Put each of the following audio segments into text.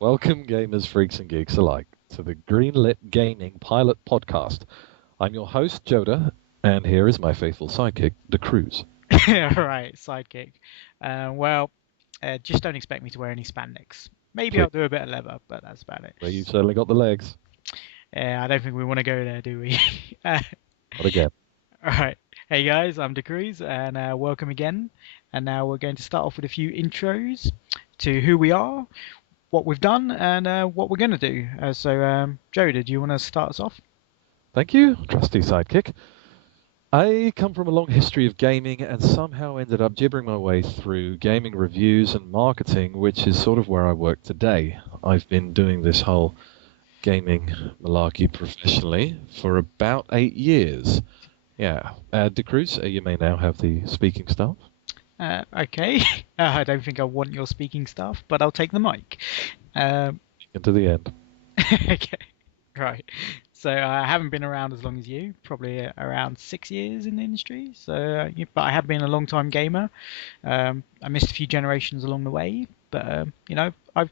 Welcome, gamers, freaks, and geeks alike, to the Greenlit Gaming Pilot Podcast. I'm your host, Joda, and here is my faithful sidekick, The Cruz. Right, sidekick. Just don't expect me to wear any spandex. Maybe Please. I'll do a bit of leather, but that's about it. Well, you've certainly got the legs. Yeah, I don't think we want to go there, do we? Not again. All right. Hey guys, I'm DeCruz, and welcome again. And now we're going to start off with a few intros to who we are, what we've done, and what we're going to do. Joda, do you want to start us off? Thank you, trusty sidekick. I come from a long history of gaming and somehow ended up gibbering my way through gaming reviews and marketing, which is sort of where I work today. I've been doing this whole gaming malarkey professionally for about 8 years. Yeah. DeCruz, you may now have the speaking staff. Okay. I don't think I want your speaking staff, but I'll take the mic. Into the end. Okay. Right. So I haven't been around as long as you, probably around 6 years in the industry. But I have been a long-time gamer. I missed a few generations along the way, but I've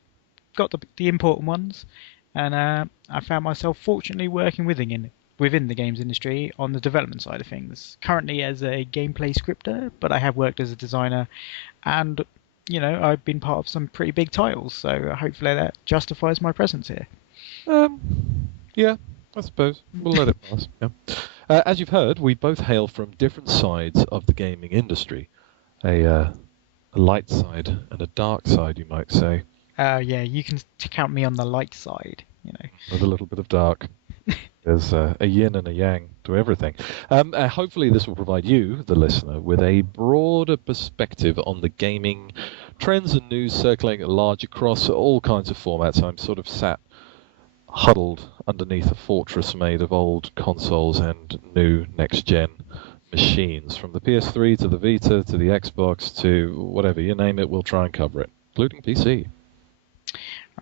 got the important ones, and I found myself fortunately working within the games industry on the development side of things. Currently as a gameplay scripter, but I have worked as a designer, and I've been part of some pretty big titles. So hopefully that justifies my presence here. Yeah, I suppose. We'll let it pass. Yeah. As you've heard, we both hail from different sides of the gaming industry. A light side and a dark side, you might say. Yeah, you can count me on the light side, With a little bit of dark. There's a yin and a yang to everything. Hopefully this will provide you, the listener, with a broader perspective on the gaming trends and news circulating at large across all kinds of formats. I'm sort of sat huddled underneath a fortress made of old consoles and new next-gen machines. From the PS3 to the Vita to the Xbox to whatever, you name it, we'll try and cover it, including PC.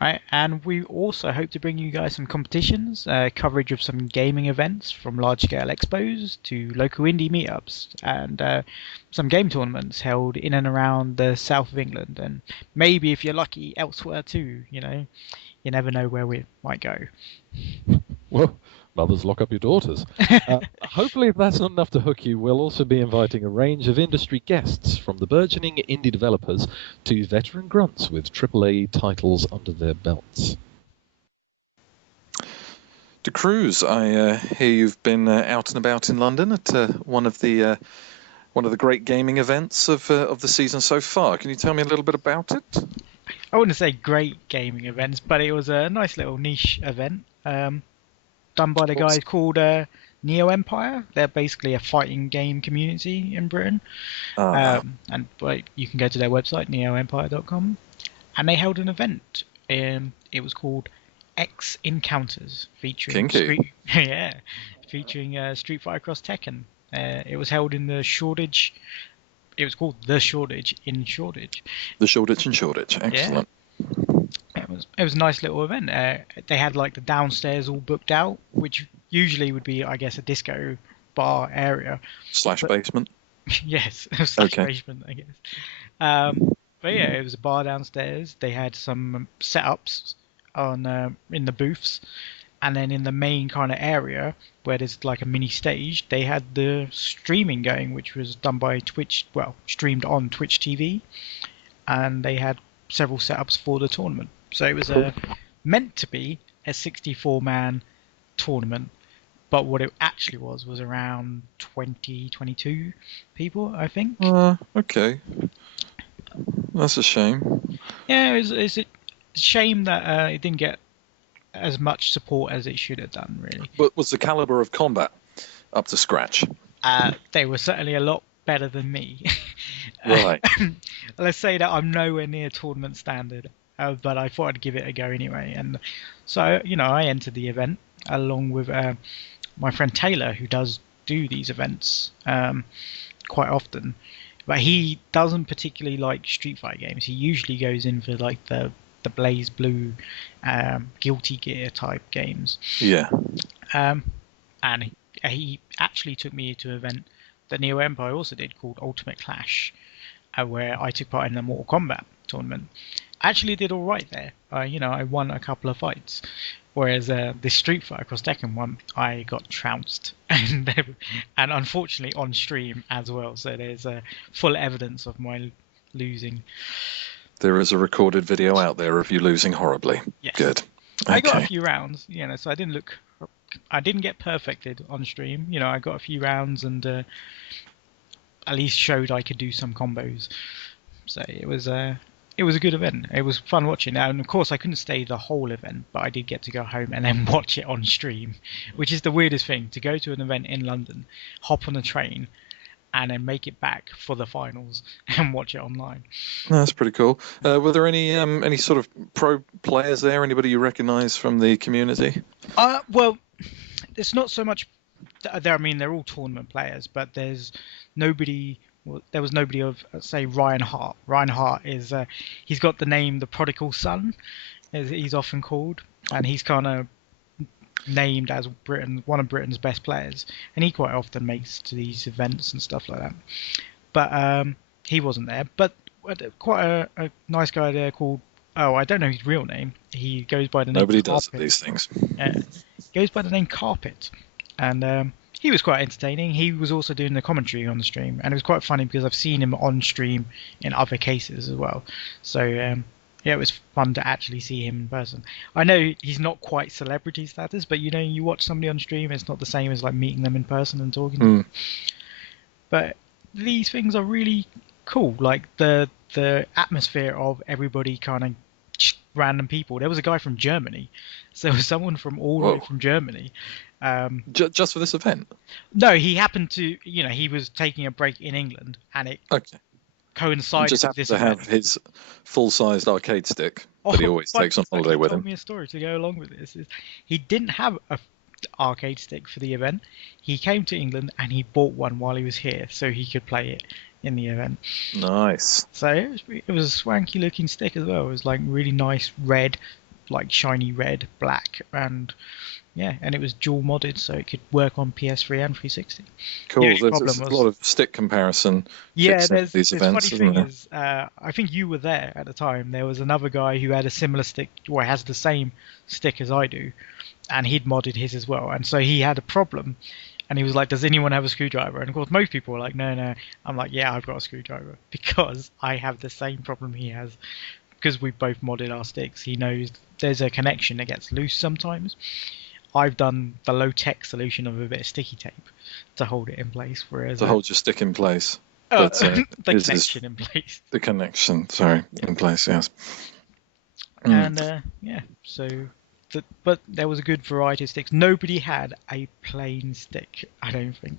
Right, and we also hope to bring you guys some competitions, coverage of some gaming events from large-scale expos to local indie meetups, and some game tournaments held in and around the south of England, and maybe if you're lucky, elsewhere too, You never know where we might go. Well, mothers, lock up your daughters. Hopefully, if that's not enough to hook you, we'll also be inviting a range of industry guests, from the burgeoning indie developers to veteran grunts with AAA titles under their belts. DeCruz, I hear you've been out and about in London at one of the great gaming events of the season so far. Can you tell me a little bit about it? I wouldn't say great gaming events, but it was a nice little niche event done by the guys called Neo Empire. They're basically a fighting game community in Britain. But you can go to their website, neoempire.com, and they held an event. It was called X Encounters, featuring Street Fighter Cross Tekken. It was held in the Shoreditch. It was called the Shoreditch in Shoreditch. The Shoreditch in Shoreditch, excellent. Yeah. It was a nice little event. They had like the downstairs all booked out, which usually would be, I guess, a disco bar area. / basement. Yes, / basement, I guess. But yeah, it was a bar downstairs. They had some setups on in the booths. And then in the main kind of area, where there's like a mini stage, they had the streaming going, which was done by Twitch, streamed on Twitch TV. And they had several setups for the tournament. So it was meant to be a 64-man tournament. But what it actually was around 22 people, I think. Okay. That's a shame. Yeah, it's a shame that it didn't get as much support as it should have done, really. But was the caliber of combat up to scratch? They were certainly a lot better than me. Right. Let's say that I'm nowhere near tournament standard, but I thought I'd give it a go anyway. And so, I entered the event along with my friend Taylor, who does do these events quite often. But he doesn't particularly like Street Fighter games. He usually goes in for like the Blaze Blue, Guilty Gear type games. Yeah. And he actually took me to an event that Neo Empire also did called Ultimate Clash, where I took part in the Mortal Kombat tournament. actually did all right there. I won a couple of fights, whereas the Street Fighter Cross Tekken one, I got trounced, and unfortunately on stream as well. So there's full evidence of my losing. There is a recorded video out there of you losing horribly. Yes. Good. Okay. I got a few rounds, so I didn't get perfected on stream. I got a few rounds and at least showed I could do some combos. So it was a good event. It was fun watching. Now, and of course, I couldn't stay the whole event, but I did get to go home and then watch it on stream, which is the weirdest thing, to go to an event in London, hop on a train, and then make it back for the finals and watch it online. No, that's pretty cool. Were there any sort of pro players there? Anybody you recognise from the community? Well, it's not so much. I mean, they're all tournament players, but there's nobody. Well, there was nobody of, say, Ryan Hart. Ryan Hart is he's got the name the Prodigal Son, as he's often called, and he's kind of named as one of Britain's best players, and he quite often makes to these events and stuff like that. But he wasn't there. But quite a nice guy there called, I don't know his real name. He goes by the name Nobody Carpet. does these things. Goes by the name Carpet, and he was quite entertaining. He was also doing the commentary on the stream, and it was quite funny because I've seen him on stream in other cases as well. So yeah, it was fun to actually see him in person. I know he's not quite celebrity status, but you watch somebody on stream, it's not the same as like meeting them in person and talking to them. But these things are really cool, like the atmosphere of everybody kind of random people. There was a guy from Germany, so was someone all the way from Germany. Just for this event? No, he happened to, he was taking a break in England, and it coincided just with this to event. have his full-sized arcade stick that he always takes on holiday with him. He told me a story to go along with this. He didn't have an arcade stick for the event. He came to England and he bought one while he was here so he could play it in the event. Nice. So it was a swanky looking stick as well. It was like really nice red, like shiny red, black, and it was dual modded, so it could work on PS3 and 360. Cool. There's a lot of stick comparison. Yeah, there's these events, funny thing is, I think you were there at the time. There was another guy who had a similar stick, or has the same stick as I do, and he'd modded his as well. And so he had a problem, and he was like, "Does anyone have a screwdriver?" And of course, most people were like, "No." I'm like, "Yeah, I've got a screwdriver because I have the same problem he has." Because we both modded our sticks, he knows there's a connection that gets loose sometimes. I've done the low-tech solution of a bit of sticky tape to hold it in place, whereas to hold your stick in place. The connection in place. The connection, in place, yes. And but there was a good variety of sticks. Nobody had a plain stick, I don't think.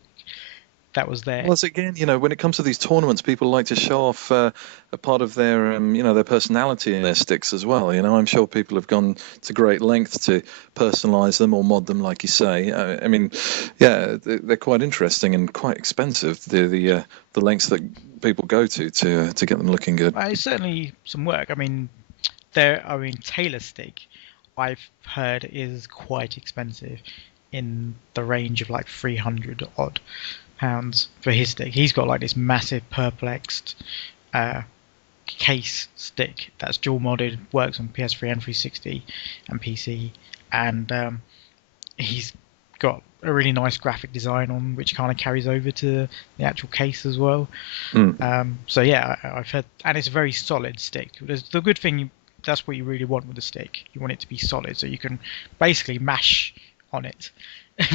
That was there. Well, again, when it comes to these tournaments, people like to show off a part of their, their personality in their sticks as well. I'm sure people have gone to great lengths to personalise them or mod them, like you say. I mean, yeah, they're quite interesting and quite expensive. The lengths that people go to get them looking good. It's certainly some work. I mean, Taylor's stick, I've heard, is quite expensive, in the range of like 300 odd pounds for his stick. He's got like this massive perplexed case stick that's dual modded, works on PS3 and 360 and PC, and he's got a really nice graphic design on, which kind of carries over to the actual case as well. So yeah, I've heard, and it's a very solid stick. The good thing, that's what you really want with a stick. You want it to be solid, so you can basically mash on it.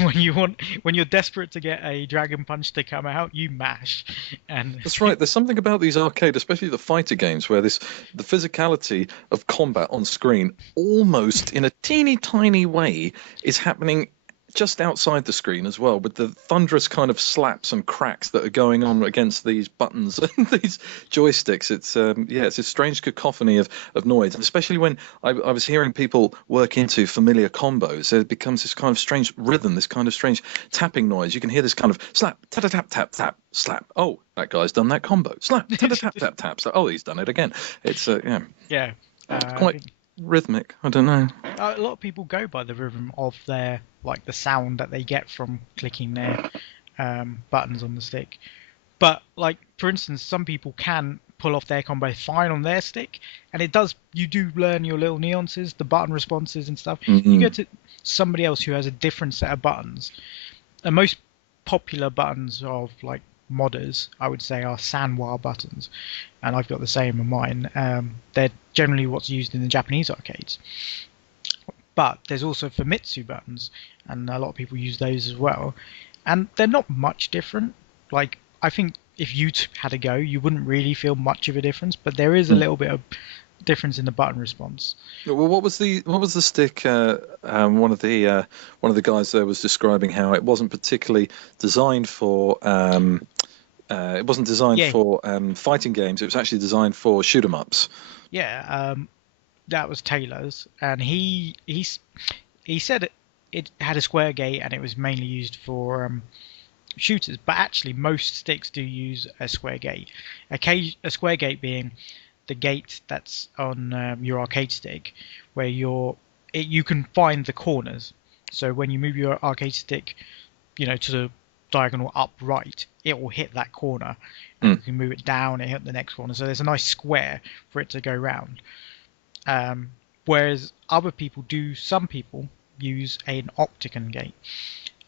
When you're desperate to get a Dragon Punch to come out, you mash. And that's right. There's something about these arcade, especially the fighter games, where the physicality of combat on screen, almost in a teeny tiny way, is happening just outside the screen as well, with the thunderous kind of slaps and cracks that are going on against these buttons and these joysticks. It's it's a strange cacophony of noise, and especially when I was hearing people work into familiar combos, it becomes this kind of strange rhythm, this kind of strange tapping noise. You can hear this kind of slap, tap, tap, tap, tap, slap. Oh, that guy's done that combo. Slap, tap, tap, tap, tap. So, oh, he's done it again. It's quite rhythmic. I don't know. A lot of people go by the rhythm of their, like, the sound that they get from clicking their buttons on the stick. But, like, for instance, some people can pull off their combo fine on their stick, and you do learn your little nuances, the button responses and stuff. You go to somebody else who has a different set of buttons. The most popular buttons of like modders, I would say, are Sanwa buttons, and I've got the same in mine. They're generally what's used in the Japanese arcades. But there's also Famitsu buttons, and a lot of people use those as well. And they're not much different. Like, I think if you had a go, you wouldn't really feel much of a difference, but there is a little bit of difference in the button response. Well, what was the stick? One of the guys there was describing how it wasn't particularly designed for. It wasn't designed for fighting games. It was actually designed for shoot 'em ups. Yeah, that was Taylor's, and he said it had a square gate and it was mainly used for shooters. But actually, most sticks do use a square gate. A square gate being the gate that's on your arcade stick, where you can find the corners. So when you move your arcade stick, to the diagonal up right, it will hit that corner. And you can move it down and hit the next corner. So there's a nice square for it to go round. Whereas some people use an octagon gate,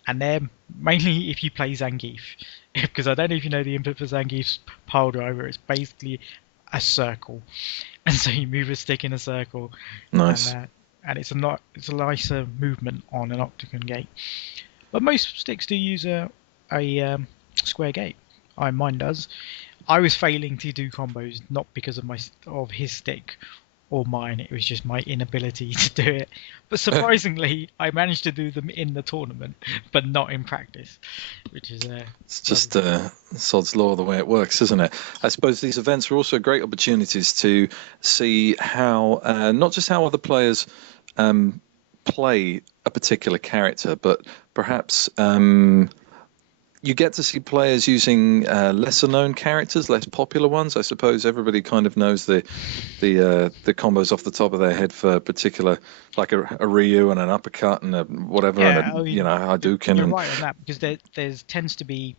and they're mainly if you play Zangief, because I don't know if you know the input for Zangief's pile driver. It's basically a circle, and so you move a stick in a circle. Nice. And it's a nicer movement on an octagon gate. But most sticks do use a square gate. Mine does. I was failing to do combos not because of his stick or mine. It was just my inability to do it. But surprisingly, I managed to do them in the tournament, but not in practice, which is it's just sod's law the way it works, isn't it? I suppose these events are also great opportunities to see how not just how other players play a particular character, but perhaps you get to see players using lesser known characters, less popular ones. I suppose everybody kind of knows the combos off the top of their head for a particular, like a Ryu and an uppercut and a whatever, and Hadouken. You're right on that, because there's tends to be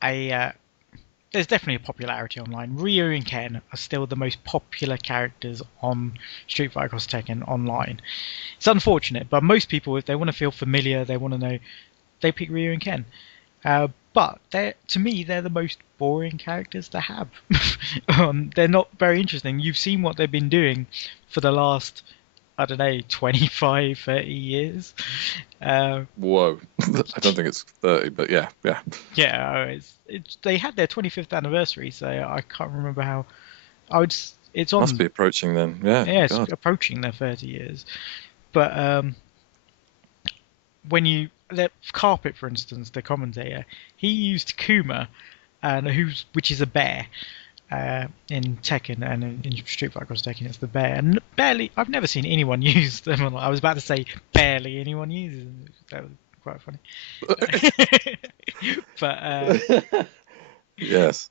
there's definitely a popularity online. Ryu and Ken are still the most popular characters on Street Fighter Cross Tekken online. It's unfortunate, but most people, if they want to feel familiar, they want to know, they pick Ryu and Ken. But to me, they're the most boring characters to have. They're not very interesting. You've seen what they've been doing for the last, 25, 30 years. Whoa. I don't think it's 30, but yeah. Yeah, they had their 25th anniversary, so I can't remember how. It's on. Must be approaching then. Yeah. Yeah, it's approaching their 30 years. But the Carpet, for instance, the commentator, he used Kuma, which is a bear, in Tekken, and in Street Fighter Cross Tekken it's the bear. And I've never seen anyone use them. I was about to say barely anyone uses them. That was quite funny. But yes.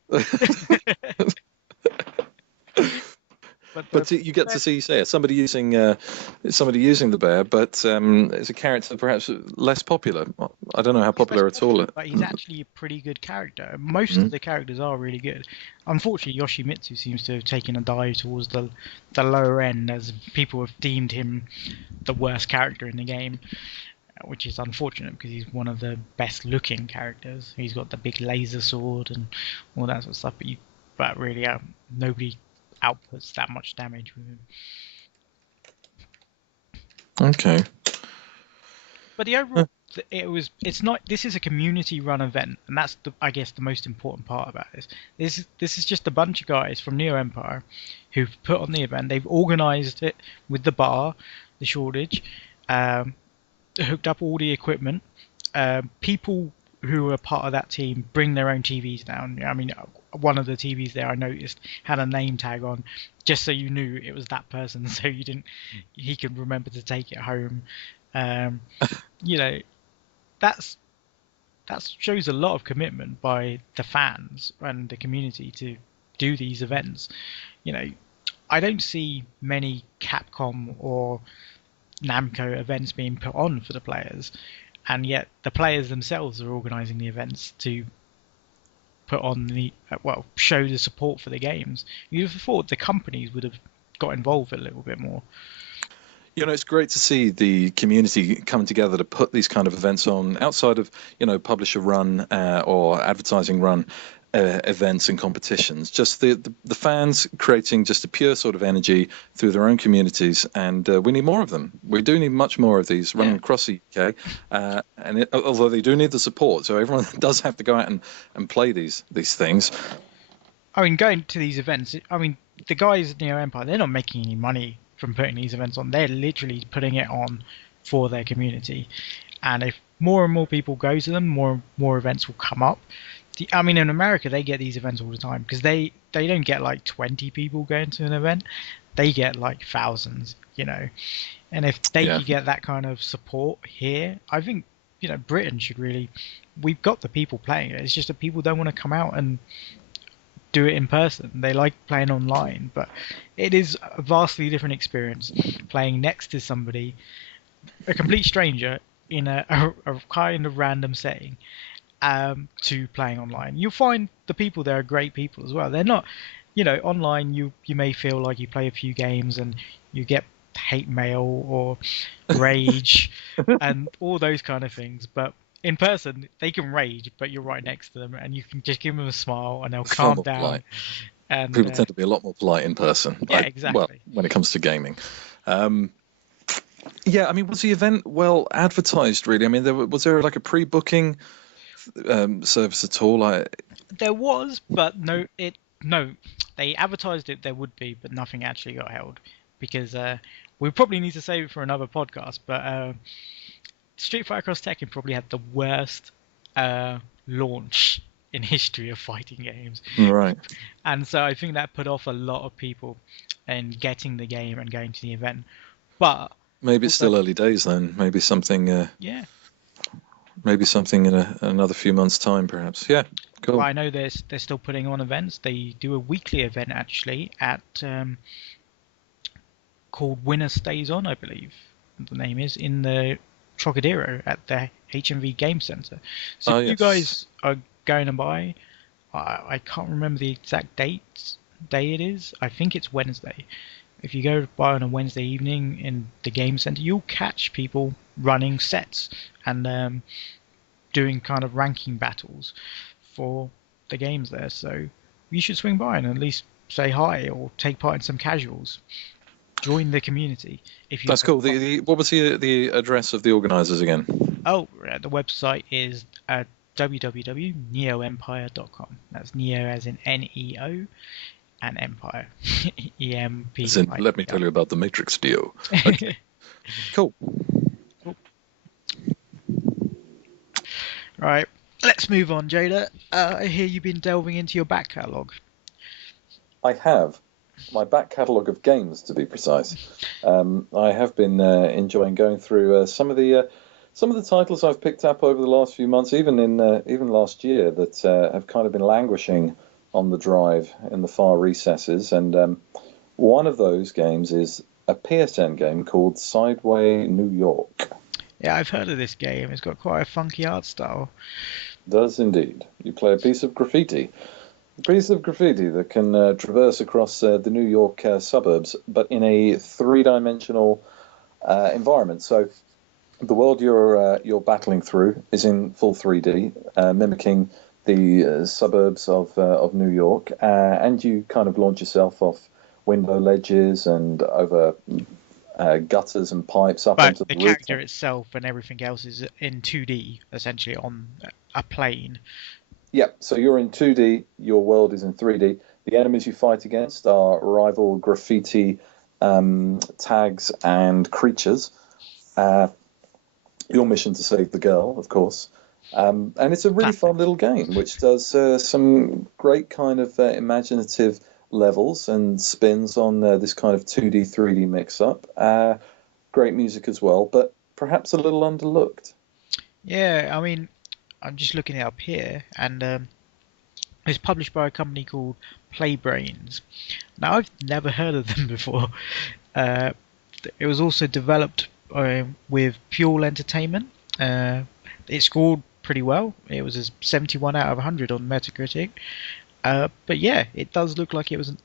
But you get to see, somebody using the bear, but it's a character perhaps less popular. I don't know how popular at all. But he's actually a pretty good character. Most of the characters are really good. Unfortunately, Yoshimitsu seems to have taken a dive towards the lower end, as people have deemed him the worst character in the game, which is unfortunate because he's one of the best looking characters. He's got the big laser sword and all that sort of stuff. But really, nobody outputs that much damage with him. Okay. But the overall, this is a community-run event, and that's I guess the most important part about this. This is just a bunch of guys from Neo Empire who've put on the event. They've organised it with the bar, the shortage, hooked up all the equipment. People who are part of that team bring their own TVs down. I mean, one of the TVs there I noticed had a name tag on, just so you knew it was that person, so he could remember to take it home. That shows a lot of commitment by the fans and the community to do these events. I don't see many Capcom or Namco events being put on for the players, and yet the players themselves are organising the events to put on show the support for the games. You'd have thought the companies would have got involved a little bit more. It's great to see the community coming together to put these kind of events on outside of, publisher run or advertising run events and competitions. Just the fans creating just a pure sort of energy through their own communities, and we need more of them. We do need much more of these running across the UK, although they do need the support, so everyone does have to go out and play these things. I mean, going to these events, I mean, the guys at Neo Empire, they're not making any money from putting these events on. They're literally putting it on for their community, and if more and more people go to them, more events will come up. I mean, in America, they get these events all the time because they don't get like 20 people going to an event. They get like thousands, And if they could get that kind of support here, I think, Britain should really... We've got the people playing it. It's just that people don't want to come out and do it in person. They like playing online, but it is a vastly different experience playing next to somebody, a complete stranger, in a kind of random setting. To playing online. You'll find the people there are great people as well. They're not, online you may feel like you play a few games and you get hate mail or rage and all those kind of things, but in person they can rage, but you're right next to them and you can just give them a smile and they'll calm down. Polite. And people tend to be a lot more polite in person. Yeah, exactly. Well, when it comes to gaming. Yeah, I mean, was the event well advertised, really? I mean, was there like a pre-booking service at all? There was, but no, they advertised it there would be, but nothing actually got held because we probably need to save it for another podcast. But Street Fighter Cross Tekken probably had the worst launch in history of fighting games. Right. And so I think that put off a lot of people in getting the game and going to the event. But maybe it's still early days then. Maybe something. Maybe something in another few months' time, perhaps. Yeah, cool. Well, I know they're still putting on events. They do a weekly event actually at called Winner Stays On, I believe the name is, in the Trocadero at the HMV Game Centre. So if you guys are going to buy, I can't remember the exact day it is. I think it's Wednesday. If you go to buy on a Wednesday evening in the Game Centre, you'll catch people running sets and doing kind of ranking battles for the games there. So you should swing by and at least say hi or take part in some casuals. Join the community. That's cool. What was the address of the organisers again? Oh, the website is www.neoempire.com. That's Neo as in Neo and Empire. EMP. Let me tell you about the Matrix Neo. Okay. Cool. Right, let's move on, Joda. I hear you've been delving into your back catalogue. I have. My back catalogue of games, to be precise. I have been enjoying going through some of the titles I've picked up over the last few months, even last year, that have kind of been languishing on the drive in the far recesses. And one of those games is a PSN game called Sideway New York. Yeah, I've heard of this game. It's got quite a funky art style. It does indeed. You play a piece of graffiti. A piece of graffiti that can traverse across the New York suburbs, but in a three-dimensional environment. So the world you're battling through is in full 3D, mimicking the suburbs of New York, and you kind of launch yourself off window ledges and over gutters and pipes up onto the roof. But the character itself and everything else is in 2D, essentially on a plane. Yeah, so you're in 2D, your world is in 3D. The enemies you fight against are rival graffiti tags and creatures. Your mission to save the girl, of course. And it's a really fun little game, which does some great kind of imaginative levels and spins on this kind of 2D, 3D mix-up. Great music as well, but perhaps a little underlooked. Yeah, I mean, I'm just looking it up here, and it's published by a company called Playbrains. Now, I've never heard of them before. It was also developed with Pure Entertainment. It's called pretty well. It was a 71 out of 100 on Metacritic. But yeah, it does look like it was an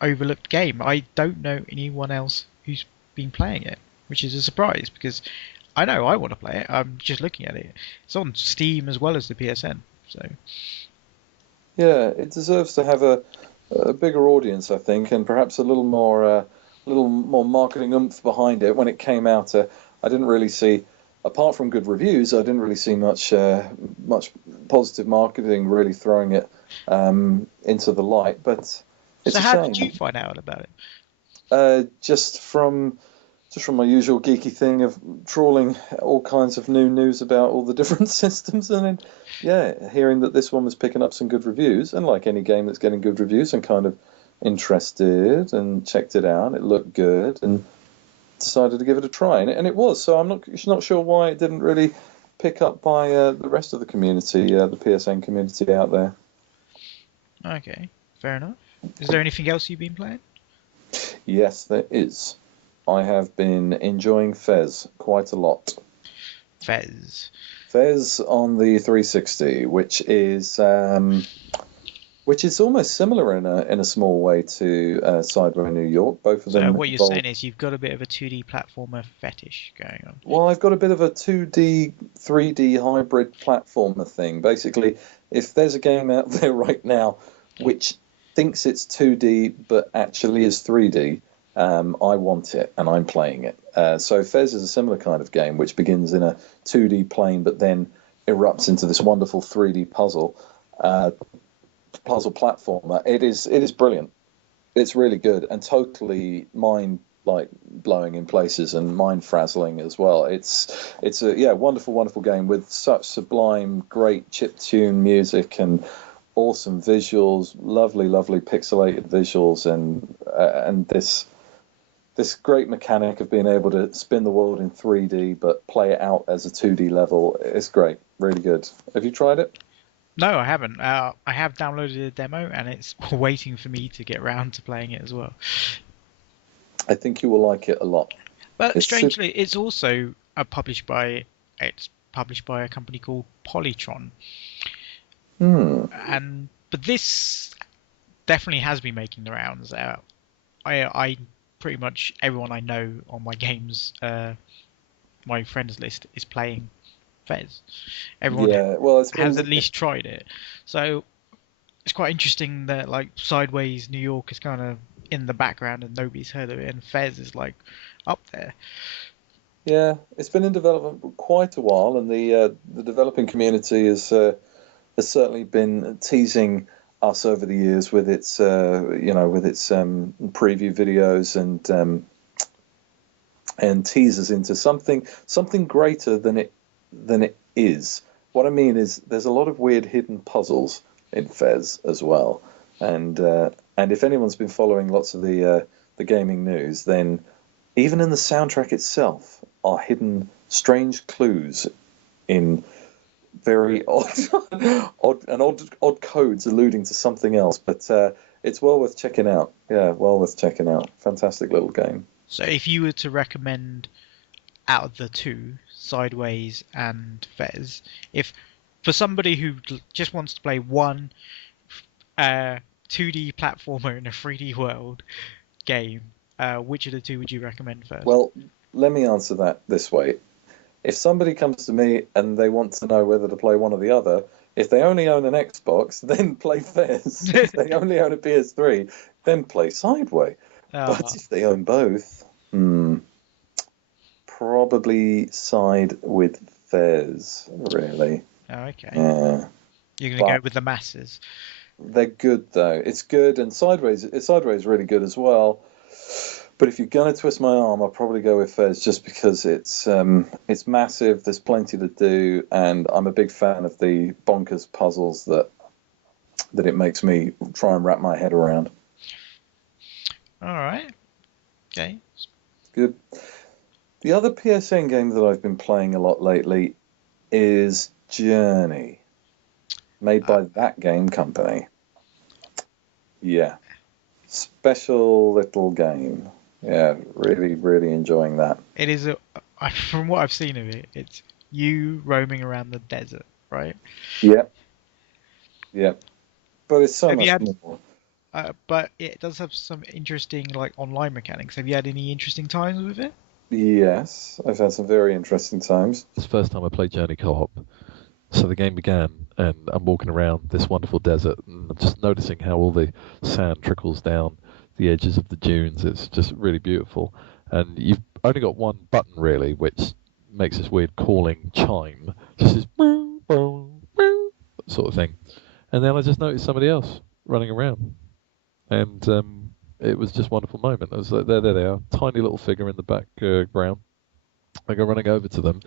overlooked game. I don't know anyone else who's been playing it, which is a surprise because I know I want to play it. I'm just looking at it. It's on Steam as well as the PSN. So Yeah, it deserves to have a bigger audience, I think, and perhaps a little more marketing oomph behind it. When it came out, I didn't really see, apart from good reviews, I didn't really see much positive marketing really throwing it into the light. But it's so a how shame. did you find out about it? Just from my usual geeky thing of trawling all kinds of new news about all the different systems, and then hearing that this one was picking up some good reviews, and like any game that's getting good reviews, and kind of interested and checked it out. It looked good, and decided to give it a try, and it was. So I'm not sure why it didn't really pick up by the rest of the community, the PSN community out there. Okay, fair enough. Is there anything else you've been playing? Yes, there is. I have been enjoying Fez quite a lot. Fez on the 360, which is almost similar in a small way to Sideway New York. Both of them. So what you're saying is you've got a bit of a 2D platformer fetish going on. Well, I've got a bit of a 2D, 3D hybrid platformer thing. Basically, if there's a game out there right now which thinks it's 2D but actually is 3D, I want it and I'm playing it. So Fez is a similar kind of game which begins in a 2D plane but then erupts into this wonderful 3D puzzle platformer. It is brilliant. It's really good and totally blowing in places and mind frazzling as well. It's a wonderful game with such sublime, great chiptune music and awesome visuals, lovely pixelated visuals, and this great mechanic of being able to spin the world in 3D but play it out as a 2D level. It's great, really good. Have you tried it? No, I haven't. I have downloaded a demo and it's waiting for me to get around to playing it as well. I think you will like it a lot. But strangely, it's also published by a company called Polytron. But this definitely has been making the rounds. I pretty much everyone I know on my games, my friends list is playing Fez. Everyone has at least tried it. So it's quite interesting that like Sideways New York is kind of in the background and nobody's heard of it, and Fez is like up there. Yeah, it's been in development for quite a while, and the developing community has certainly been teasing us over the years with its preview videos and teasers into something greater than it is. What I mean is there's a lot of weird hidden puzzles in Fez as well, and if anyone's been following lots of the gaming news, then even in the soundtrack itself are hidden strange clues in very odd codes alluding to something else. But it's well worth checking out. Yeah, well worth checking out. Fantastic little game. So if you were to recommend out of the two, Sideways and Fez, if for somebody who just wants to play one 2D platformer in a 3D world game, which of the two would you recommend first? Well, let me answer that this way. If somebody comes to me and they want to know whether to play one or the other, if they only own an Xbox, then play Fez. If they only own a PS3, then play Sideway. But if they own both, probably side with Fez, really. Oh, okay. Yeah. You're going to go with the masses. They're good, though. It's good, and Sideways is really good as well. But if you're going to twist my arm, I'll probably go with Fez just because it's massive, there's plenty to do, and I'm a big fan of the bonkers puzzles that it makes me try and wrap my head around. All right. Okay. Good. The other PSN game that I've been playing a lot lately is Journey, made by that game company. Yeah. Special little game. Yeah, really enjoying that. It is from what I've seen of it, it's you roaming around the desert. right? Yep. Yep. But it's so Have you much had? more. But it does have some interesting like online mechanics. Have you had any interesting times with it? Yes, I've had some very interesting times. It's the first time I played Journey Co-op. So the game began, and I'm walking around this wonderful desert, and I'm just noticing how all the sand trickles down the edges of the dunes. It's just really beautiful. And you've only got one button, really, which makes this weird calling chime. Just this boom, boom, boom, sort of thing. And then I just noticed somebody else running around. And it was just a wonderful moment. I was like, there they are, tiny little figure in the background. I go running over to them,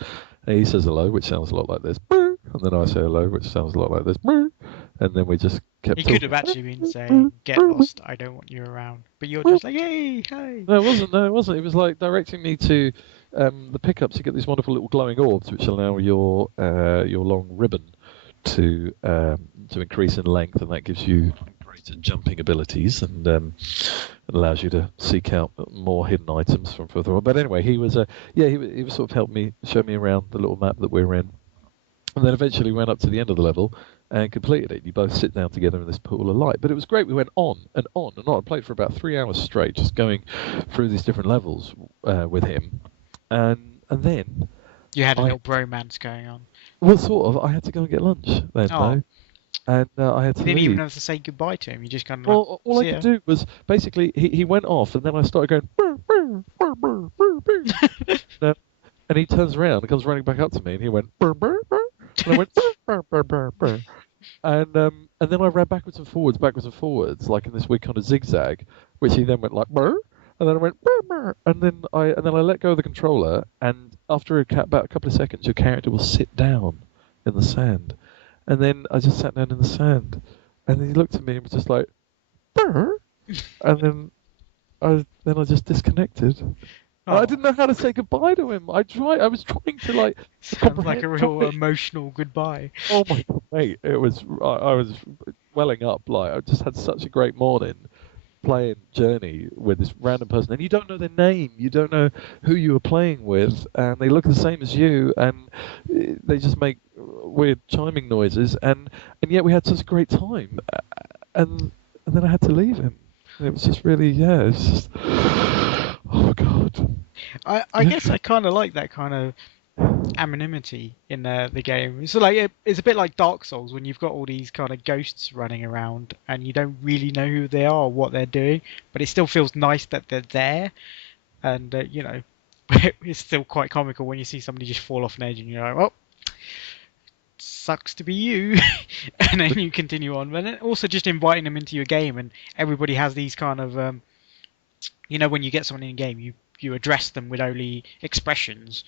and he says hello, which sounds a lot like this. And then I say hello, which sounds a lot like this. And then we just kept He talking. could have actually been saying, "Get lost, I don't want you around," but you're just like, "Hey, hi." No, it wasn't. No, it wasn't. It was like directing me to the pickups. You get these wonderful little glowing orbs, which allow your long ribbon to increase in length, and that gives you greater jumping abilities, and it allows you to seek out more hidden items from further on. But anyway, he was he was sort of helped me show me around the little map that we were in, and then eventually went up to the end of the level and completed it. You both sit down together in this pool of light. But it was great. We went on and on and on. I played for about 3 hours straight, just going through these different levels with him, and then You had a little bromance going on. well, sort of. I had to go and get lunch then, Oh. though. And I had to You didn't leave. even have to say goodbye to him. You just kind of Well, all I "See could ya." do was basically he went off, and then I started going, "Brr, brr, brr, brr, brr, brr." And he turns around and comes running back up to me, and he went, "Brr, brr, brr," and I went, "Brr, brr, brr, brr, brr." And then I ran backwards and forwards, like in this weird kind of zigzag, which he then went like, "Brr," and then I went, "Brr, brr," and then I let go of the controller, and after about a couple of seconds, your character will sit down in the sand, and then I just sat down in the sand. And then he looked at me and was just like, "Brr," and then I just disconnected. Oh. I didn't know how to say goodbye to him. I was trying to like. Sounds like a real emotional goodbye. Oh my god, mate! It was. I was welling up. Like I just had such a great morning playing Journey with this random person, and you don't know their name, you don't know who you were playing with, and they look the same as you, and they just make weird chiming noises, and yet we had such a great time, and then I had to leave him. And it was just really, it's just, oh god. I guess I kind of like that kind of anonymity in the game. So like it's a bit like Dark Souls when you've got all these kind of ghosts running around and you don't really know who they are or what they're doing, but it still feels nice that they're there, and it's still quite comical when you see somebody just fall off an edge and you're like, well, sucks to be you, and then you continue on. But then also just inviting them into your game, and everybody has these kind of when you get someone in a game, you address them with only expressions.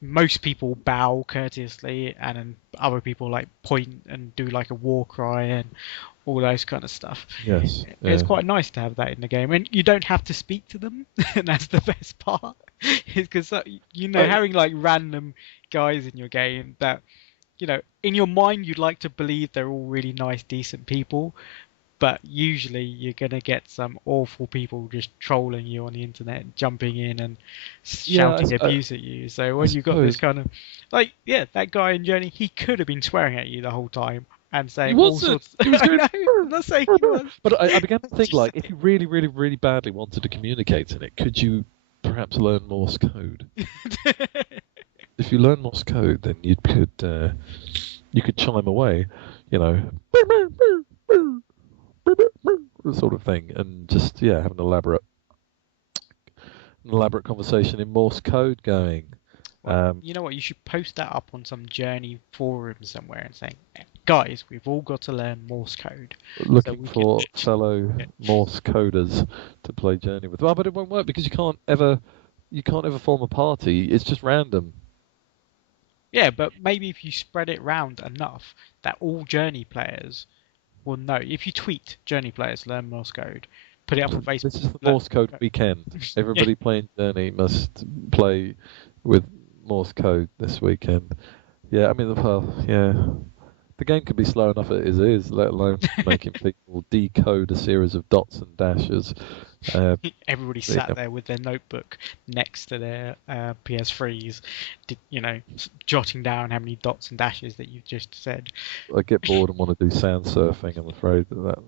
Most people bow courteously, and then other people like point and do like a war cry and all those kind of stuff. Yes, it's quite nice to have that in the game, and you don't have to speak to them, and that's the best part. Is because having like random guys in your game that in your mind you'd like to believe they're all really nice, decent people. But usually you're going to get some awful people just trolling you on the internet, jumping in and shouting abuse at you. So when you've got this kind of... that guy in Journey, he could have been swearing at you the whole time and saying all sorts... He was doing... I'm not saying he was. But I began to think, like, if you really, really, really badly wanted to communicate in it, could you perhaps learn Morse code? If you learn Morse code, then you could chime away, sort of thing, and just have an elaborate conversation in Morse code going. You know what? You should post that up on some Journey forum somewhere and saying, "Guys, we've all got to learn Morse code." Looking for fellow Morse coders to play Journey with. Well, but it won't work because you can't ever form a party. It's just random. Yeah, but maybe if you spread it round enough, that all Journey players will know. If you tweet Journey players learn Morse code, put it up on Facebook. This is the Morse code weekend. Everybody playing Journey must play with Morse code this weekend. Yeah, I mean, The game can be slow enough as it is, let alone making people decode a series of dots and dashes. Everybody sat there with their notebook next to their PS3s, jotting down how many dots and dashes that you've just said. I get bored and want to do sound surfing, I'm afraid that.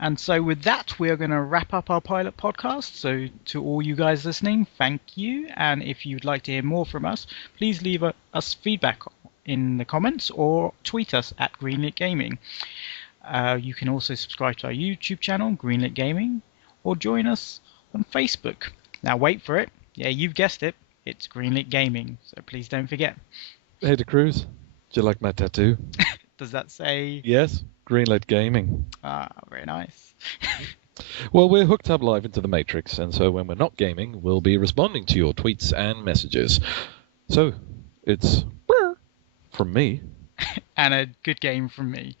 And so with that, we are going to wrap up our pilot podcast. So to all you guys listening, thank you. And if you'd like to hear more from us, please leave us feedback in the comments or tweet us at Greenlit Gaming. You can also subscribe to our YouTube channel, Greenlit Gaming, or join us on Facebook. Now wait for it. Yeah, you've guessed it. It's Greenlit Gaming. So please don't forget. Hey, Cruz, do you like my tattoo? Does that say? Yes, Greenlit Gaming. Ah, very nice. Well, we're hooked up live into the Matrix, and so when we're not gaming, we'll be responding to your tweets and messages. So, it's from me. And a good game from me.